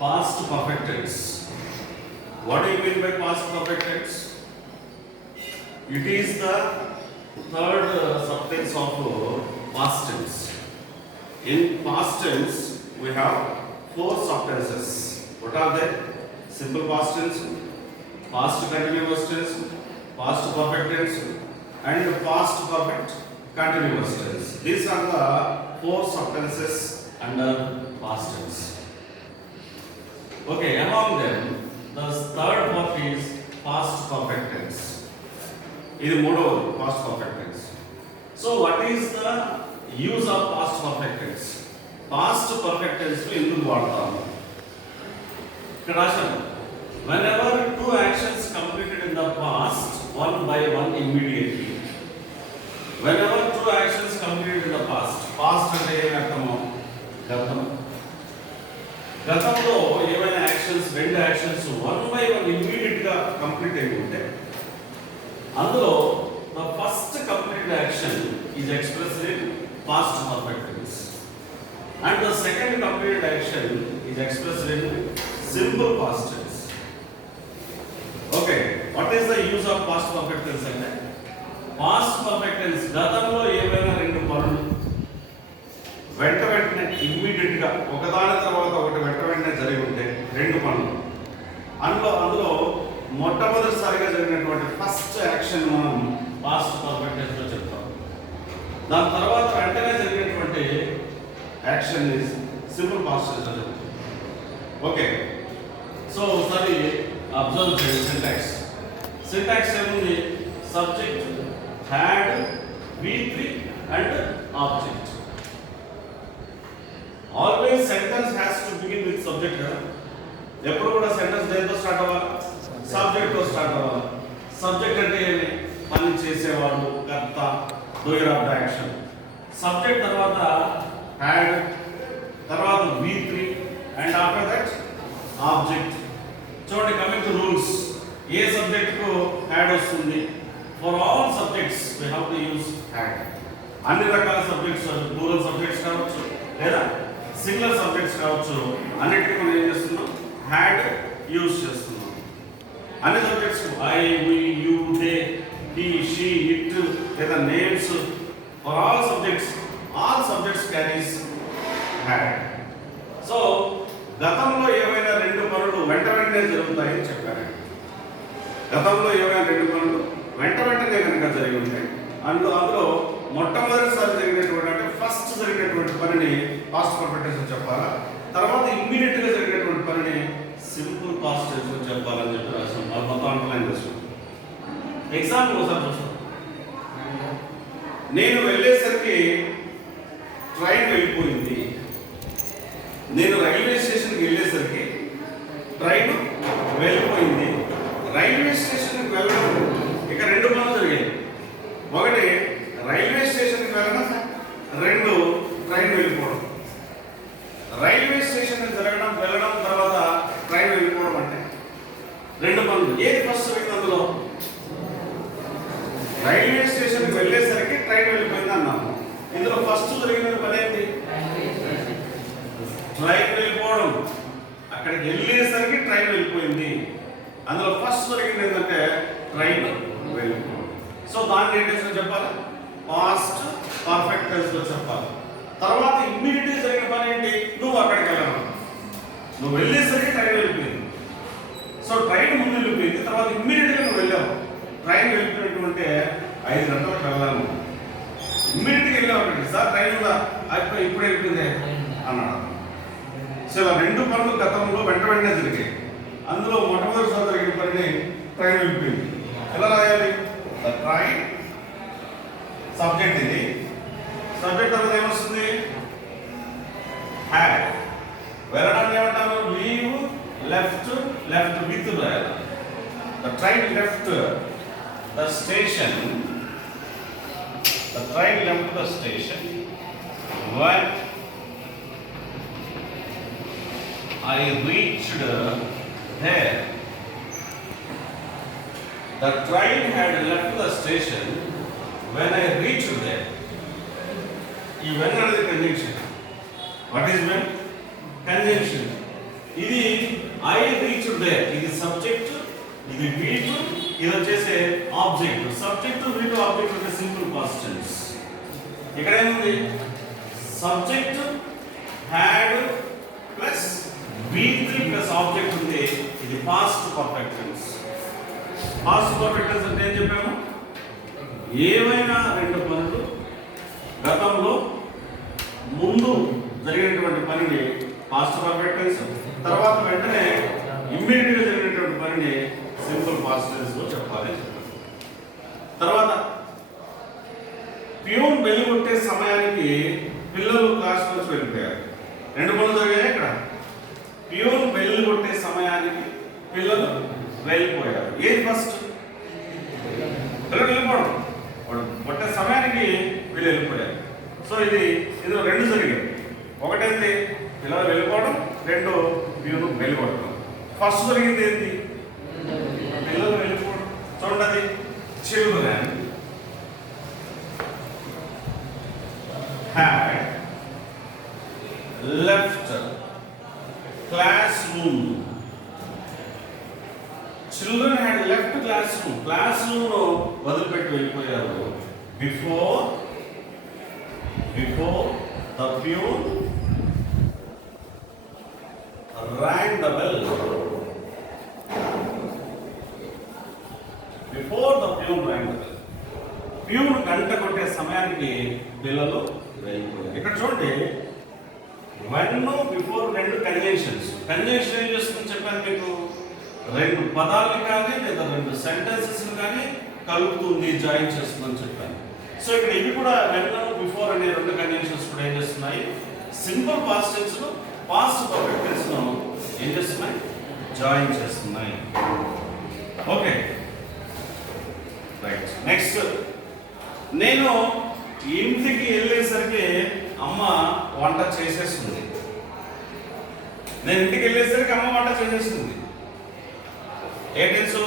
past perfect tense. What do you mean by past perfect tense? It is the third subtense of past tense. In past tense, we have four subtenses. What are they? Simple past tense, past continuous tense, past perfect tense, and past perfect continuous tense. These are the four subtenses under past tense. Okay, among them, the third one is past perfect tense. ఇది మూడవది past perfect tense. So what is the use of past perfect tense? Past perfect tense లో ఎందుకు వాడతాము? ఇక్కడ రాశాను, whenever two actions completed in the past, one by one immediately. Whenever two actions completed in the past, past అంటే ఏమి అర్థము? గతం. గతంలో ఏమైనా యాక్షన్స్, రెండు actions one by one immediate గా కంప్లీట్ అయి ఉంటే అందులో the first completed action is expressed in past perfect tense and the second completed action is expressed in simple past tense. Okay, what is the use of past perfect tense అంటే past perfect tense గతంలో ఏమైనా రెండు పనులు వెంటనే immediate గా ఒకదాని తర్వాత ఒకటి వెంటనే జరిగి ఉంటే రెండు పనులు అందులో మొట్టమొదటిసారిగా జరిగినటువంటి ఫస్ట్ యాక్షన్ మనం పాస్ట్ పర్ఫెక్ట్ టెన్స్ లో చెప్తాం. దాని తర్వాత వెంటనే జరిగినటువంటి action is simple past tense లో చెప్తాం. ఓకే, సో ఒకసారి అబ్జర్వ్ చేయండి సింటాక్స్. సింటాక్స్ ఏముంది? Subject, had, V3 and object. Always sentence has to begin with subject కదా. ఎప్పుడు కూడా సెంటెన్స్ దేంతో స్టార్ట్ అవ్వాలి? సబ్జెక్ట్ తో స్టార్ట్ అవ్వాలి. సబ్జెక్ట్ అంటే ఏమి? పని చేసేవాడు, కర్త, doer of the action. Subject తర్వాత హ్యాడ్, తర్వాత V3 and after that object. చూడండి, కమింగ్ టు రూల్స్, ఏ సబ్జెక్ట్ కు హ్యాడ్ వస్తుంది? For all subjects we have to use had. అన్ని రకాల సబ్జెక్ట్స్, ప్లూరల్ సబ్జెక్ట్స్ కావచ్చు లేదా సింగులర్ సబ్జెక్ట్స్ కావచ్చు, అన్నిటికీ మనం ఏం చేస్తున్నాం? హ్యాడ్ యూజ్ చేస్తున్నాం. అన్ని subjects I, we, you, they, he, she, it లేదా names, for all subjects carries had. So గతంలో ఏవైనా రెండు పనులు వెంటనే జరుగుతాయని చెప్పారు. గతంలో ఏవైనా రెండు పనులు వెంటనే కనుక జరిగి ఉంటాయి, అందులో మొట్టమొదటిసారి జరిగినటువంటి అంటే ఫస్ట్ జరిగినటువంటి పనిని పాస్ట్ పర్ఫెక్ట్ టెన్స్ లో చెప్పాలా, తర్వాత ఇమ్మీడియట్ గా జరిగినటువంటి పనిని సింపుల్ పాస్ట్ టెన్స్ లో చెప్పాలని చెప్పి రాసాం. అది మొత్తం అండర్లైన్ చేస్తాం. ఎగ్జాంపుల్ ఒకసారి చూస్తాం. నేను వెళ్ళేసరికి ట్రైన్ వెళ్ళిపోయింది. నేను రైల్వే స్టేషన్కి వెళ్ళేసరికి ట్రైన్ వెళ్ళిపోయింది. రైల్వే స్టేషన్కి వెళ్ళడం ఇక రెండు పనులు జరిగాయి. ఒకటి రైల్వే స్టేషన్కి వెళ్ళడం, రెండు ట్రైన్ వెళ్ళిపోవడం. రైల్వే స్టేషన్ వెళ్ళడం తర్వాత ట్రైన్ వెళ్ళిపోవడం అంటే రెండు పనులు. ఏది ఫస్ట్ జరిగింది అందులో? రైల్వే స్టేషన్కి వెళ్ళేసరికి ట్రైన్ వెళ్ళిపోయింది అన్నాము. ఇందులో ఫస్ట్ జరిగిన పని ఏంటి? ట్రైన్ వెళ్ళిపోవడం. అక్కడికి వెళ్ళేసరికి ట్రైన్ వెళ్ళిపోయింది. అందులో ఫస్ట్ జరిగింది ఏంటంటే ట్రైన్ వెళ్ళిపోవడం. సో దాన్ని ఏ టెన్స్ లో చెప్పాలి? పాస్ట్ పర్ఫెక్ట్ టెన్స్ లో చెప్పాలి. తర్వాత ఇమ్మీడియట్ జరిగిన పని ఏంటి? నువ్వు అక్కడికి వెళ్ళాను. నువ్వు వెళ్ళేసరికి ట్రైన్ వెళ్ళిపోయింది. సో ట్రైన్ ముందు వెళ్ళిపోయింది, తర్వాత ఇమ్మీడియట్ గా నువ్వు వెళ్ళావు. ట్రైన్ వెళ్ళిపోయినటువంటి 5 గంటలకు వెళ్ళాను. ఇమ్మీడియట్ గా వెళ్ళావు అక్కడికి. సార్ ట్రైన్ ఉందా? ఇప్పుడు వెళ్ళిపోయింది అన్నాడు. సో ఇలా రెండు పనులు గతంలో వెంటనే జరిగాయి. అందులో మొట్టమొదటిసారి జరిగిన పని ట్రైన్ వెళ్ళిపోయింది. ఎలా రాయాలి? ట్రైన్ సబ్జెక్ట్, ఇది సబ్జెక్ట్ తర్వాత ఏమొస్తుంది? హ్యాడ్. వెళ్ళడాన్ని ఏమంటారు? లీవ్, లెఫ్ట్ విత్ రాయాలి. The train left the station. When I reached there. The train had left the station when I reached there. ఈ when అనేది conjunction. What is when? Conjunction. ఇది ఇది V2, ఇది వచ్చేసి ఆబ్జెక్ట్. సబ్జెక్ట్ V2 ఆబ్జెక్ట్ అంటే simple past tense. ఇక్కడ ఏముంది? Subject had plus V3 plus object ఉంది. ఇది past perfect tense. Past perfect tense అంటే ఏం చెప్పాము? ఏవైనా రెండు పనులు గతంలో ముందు జరిగినటువంటి పనిని పాస్ట్ పర్ఫెక్ట్ టెన్స్, తర్వాత వెంటనే ఇమ్మీడియట్ గా జరిగినటువంటి పనిని సింపుల్ పాస్ట్ టెన్స్ లో చెప్పాలి. తర్వాత ప్యూన్ బెల్ కొట్టే సమయానికి పిల్లలు క్లాస్ నుంచి వెళ్ళిపోయారు. రెండు పనులు జరిగాయి ఇక్కడ. ప్యూన్ బెల్ కొట్టే సమయానికి పిల్లలు వెళ్ళిపోయారు. ఏది ఫస్ట్? పిల్లలు వెళ్ళిపోవడం. కొట్టే సమయానికి వీళ్ళు వెళ్ళిపోయారు. సో ఇందులో రెండు జరిగాయి. ఒకటైతే పిల్లలు వెళ్ళిపోవడం, రెండు ప్యూన్ బెల్ కొట్టడం. ఫస్ట్ జరిగింది ఏంటి? పిల్లలు వెళ్ళిపోవడం. చూడండి, అది children had left classroom. Children had left classroom. Classroom లో వదిలిపెట్టి వెళ్ళిపోయారు. Before the peon rang the bell. Before the peon rang the bell. Peon గంట కొట్టే సమయానికి పిల్లలు వెళ్ళిపోయారు. ఇక్కడ చూడండి, వెన్ బిఫోర్ రెండు కంజంక్షన్స్. కంజంక్షన్ ఏం చేస్తుందని చెప్పాను మీకు? రెండు పదాలు కానీ లేదా రెండు సెంటెన్సెస్ కానీ కలుపుతుంది, జాయిన్ చేస్తుందని చెప్పాను. సో ఇక్కడ ఇవి కూడా వెన్ బిఫోర్ అనే రెండు కంజంక్షన్స్ కూడా ఏం చేస్తున్నాయి? సింపుల్ పాస్ట్ టెన్స్ ను పాస్ట్ పర్ఫెక్ట్ టెన్స్ ను ఏం చేస్తున్నాయి? జాయిన్ చేస్తున్నాయి. Okay, right. నెక్స్ట్, నేను ఇంటికి వెళ్ళేసరికి అమ్మ వంట చేసేస్తుంది. నేను ఇంటికి వెళ్ళేసరికి అమ్మ వంట చేసేస్తుంది. ఏ టెన్స్?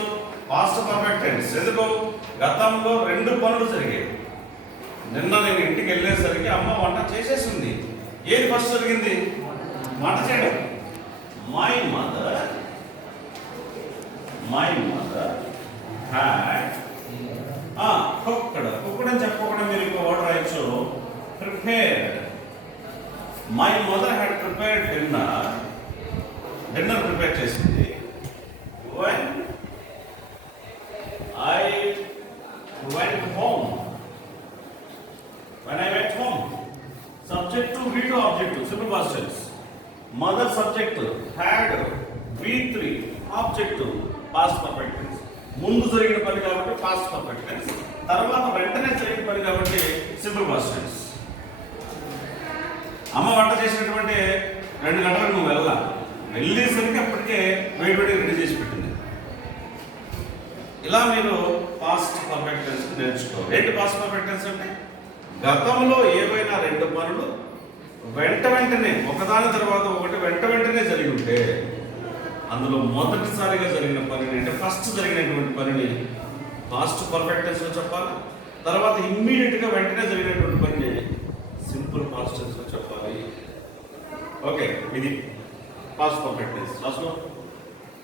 Past perfect tense. ఎందుకు? గతంలో రెండు పనులు జరిగాయి. నిన్న నేను ఇంటికి వెళ్ళేసరికి అమ్మ వంట చేసేసింది. ఏది ఫస్ట్ జరిగింది? వంట చేయడం. మై మదర్ హ్యాడ్ కుక్కడ్ అని చెప్పకుండా మీరు ఇంకో వర్డ్ రాయొచ్చు. Prepared. My mother had prepared dinner prepare చేసింది. when I went home. Subject to V2 object to simple past tense. Mother subject had V3 object to past perfect tense. ముందు జరిగిన పని కాబట్టి పాస్ట్ పర్ఫెక్ట్ టెన్స్, తర్వాత వెంటనే జరిగిన పని కాబట్టి సింపుల్ పాస్ట్ టెన్స్. అమ్మ వంట చేసినటువంటి 2 గంటలకు నువ్వు వెళ్ళేసరికి అప్పటికే వేడి రెడీ చేసి పెట్టింది. ఇలా మీరు పాస్ట్ పర్ఫెక్ట్ టెన్స్ నేర్చుకోవాలి. ఏంటి పాస్ట్ పర్ఫెక్ట్ టెన్స్ అంటే? గతంలో ఏవైనా రెండు పనులు వెంటనే ఒకదాని తర్వాత ఒకటి వెంటనే జరిగి ఉంటే అందులో మొదటిసారిగా జరిగిన పనిని, అంటే ఫస్ట్ జరిగినటువంటి పనిని పాస్ట్ పర్ఫెక్ట్ టెన్స్ లో చెప్పాలి. తర్వాత ఇమ్మీడియట్ గా వెంటనే జరిగినటువంటి పనిని సింపుల్ పాస్ట్ టెన్స్ లో చెప్పాలి. ఓకే, ఇది పాస్ట్ పర్ఫెక్ట్ టెన్స్. లాస్ట్ లో